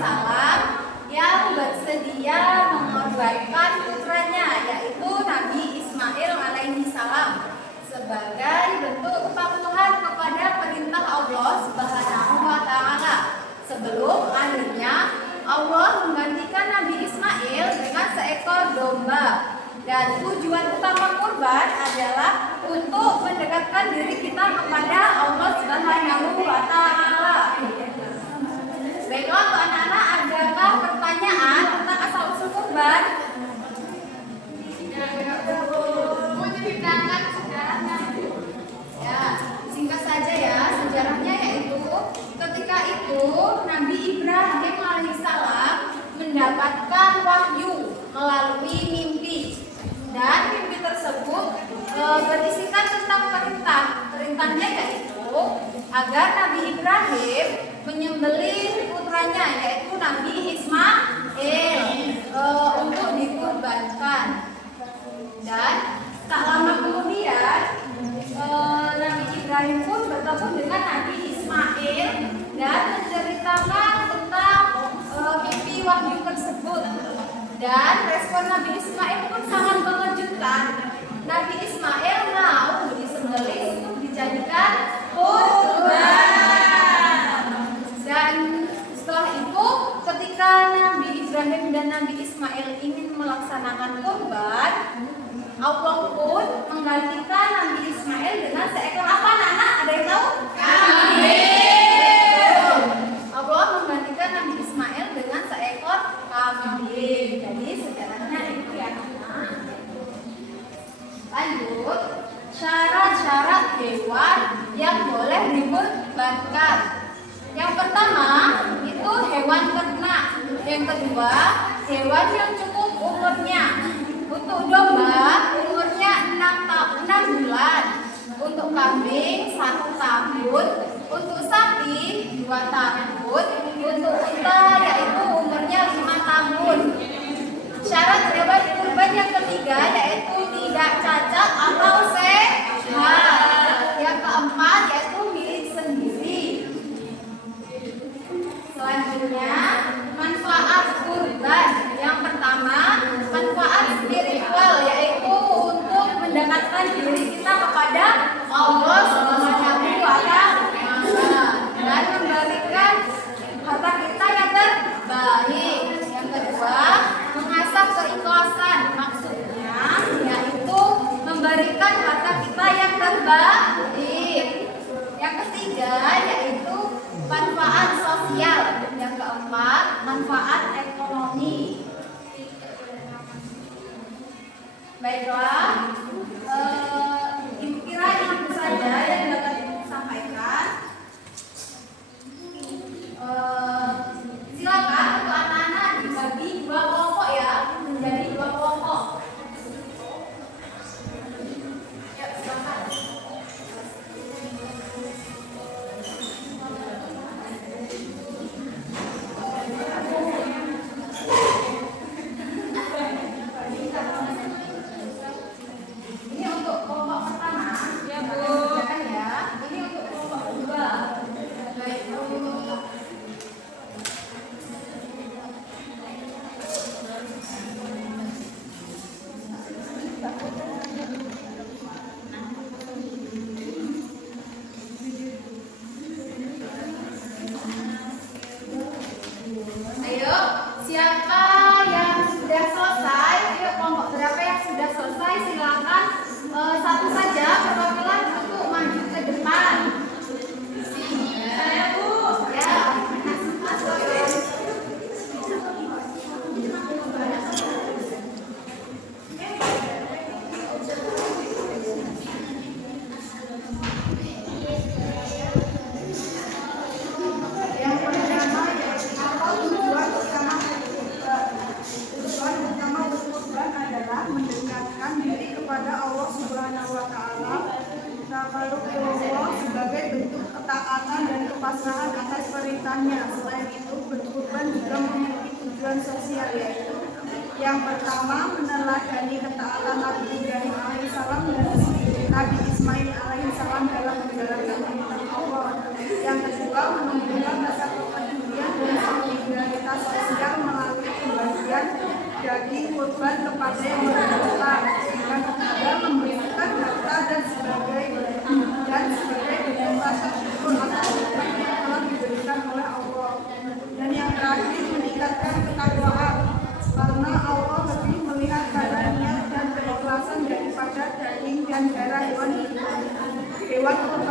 alaihissalam yang bersedia mengorbankan putranya, yaitu Nabi Ismail alaihissalam, sebagai bentuk kepatuhan kepada perintah Allah Subhanahu wa Ta'ala. Sebelum akhirnya Allah menggantikan Nabi Ismail dengan seekor domba. Dan tujuan utama kurban adalah untuk mendekatkan diri kita kepada Allah Subhanahu wa Ta'ala. Baiklah, untuk anak-anak, adakah pertanyaan tentang asal-usul kurban? Mau ceritakan sejarahnya? Ya, singkat saja ya, sejarahnya yaitu ketika itu Nabi Ibrahim alaihissalam mendapatkan wahyu melalui mimpi. Dan mimpi tersebut berisikan tentang perintahnya yaitu agar Nabi Ibrahim menyembelih putranya yaitu Nabi Ismail untuk dikurbankan. Dan tak lama kemudian Nabi Ibrahim pun bertemu dengan Nabi Ismail dan menceritakan tentang mimpi wahyu tersebut. Dan respon Nabi Ismail pun sangat mengejutkan. Nabi Ismail mau disembelih untuk dijadikan kurban. Dan setelah itu, ketika Nabi Ibrahim dan Nabi Ismail ingin melaksanakan kurban, Allah pun menggantikan Nabi Ismail dengan seekor apa, anak-anak? Ada yang tahu? Kambing. Allah menggantikan Nabi Ismail dengan seekor kambing. Jadi sejarahnya itu ya, anak-anak. Lanjut, syarat-syarat hewan yang boleh dikurbankan. Yang pertama itu hewan ternak. Yang kedua, hewan yang cukup umurnya. Untuk domba umurnya 6 bulan. Untuk kambing 1 tahun. Untuk sapi 2 tahun. Untuk unta yaitu umurnya 5 tahun. Syarat hewan kurban yang ketiga yaitu tidak cacat atau sehat. Yang keempat yaitu milik sendiri. Selanjutnya, manfaat kurban. Yang pertama, manfaat spiritual yaitu untuk mendekatkan diri kita kepada Allah Subhanahu wa Ta'ala dan memberikan harta kita yang terbaik. Yang kedua, mengasah keikhlasan. Maksudnya yaitu memberikan harta kita yang terbaik. Yang ketiga yaitu manfaat sosial. Yang keempat, manfaat ekonomi. Baiklah, kira-kira itu saja yang dapat disampaikan. Silakan untuk anak-anak dibagi 2 kelompok ya, menjadi 2 kelompok. Ya, silakan. Ini untuk kelompok pertama, ya Bu. Ya. Ini untuk kelompok kedua. Baik, Bu. Ayo, siapa yang sudah selesai? Ayo, kelompok berapa yang sudah selesai? Silakan satu saja perwakilan untuk maju ke depan. Saya Bu. Ya. Yang pertama tujuan utama berkurban adalah mendekatkan diri kepada Allah Subhanahu wa Ta'ala. Allah sebagai bentuk ketaatan dan kepasrahan atas perintahnya. Selain itu, berkurban juga memiliki tujuan sosial, yaitu yang pertama meneladani ketaatan Nabi Ibrahim alaihissalam dan Nabi Ismail alaihissalam dalam menjalankan perintah Allah. Yang kedua, menunjukkan rasa kepedulian dan solidaritas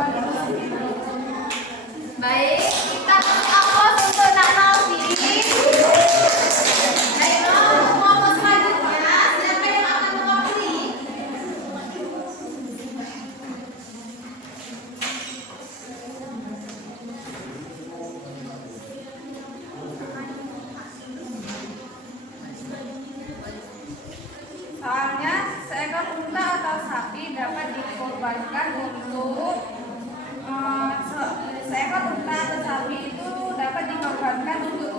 Silakan Ibu Siti. Baik, kita aplaus untuk Nak Novi. Baik, kelompok selanjutnya siapa yang akan mewakili? Soalnya seekor unta atau sapi dapat dikorbankan untuk seekor unta atau sapi itu dapat dikorbankan untuk